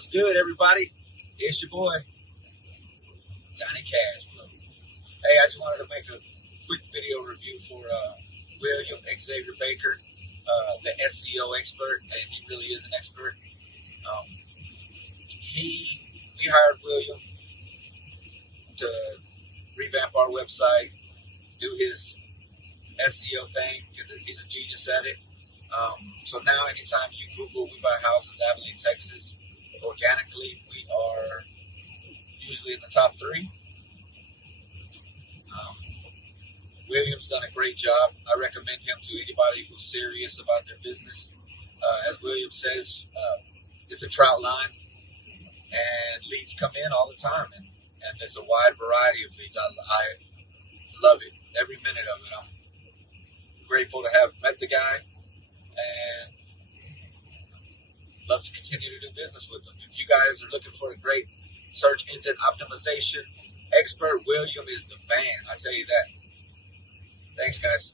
What's good, everybody? It's your boy, Johnny Cashflow. Hey, I just wanted to make a quick video review for William Xavier Baker, the SEO expert, and he really is an expert. We hired William to revamp our website, do his SEO thing, because he's a genius at it. So now anytime you Google "we buy houses Abilene, Texas," organically we are usually in the top 3. William's done a great job. I recommend him to anybody who's serious about their business. As William says, it's a trout line, and leads come in all the time, and there's a wide variety of leads. I love it, every minute of it. I'm grateful to have met the guy, and love to continue to do business with him. If you guys are looking for a great search engine optimization expert, William is the man. I tell you that. Thanks, guys.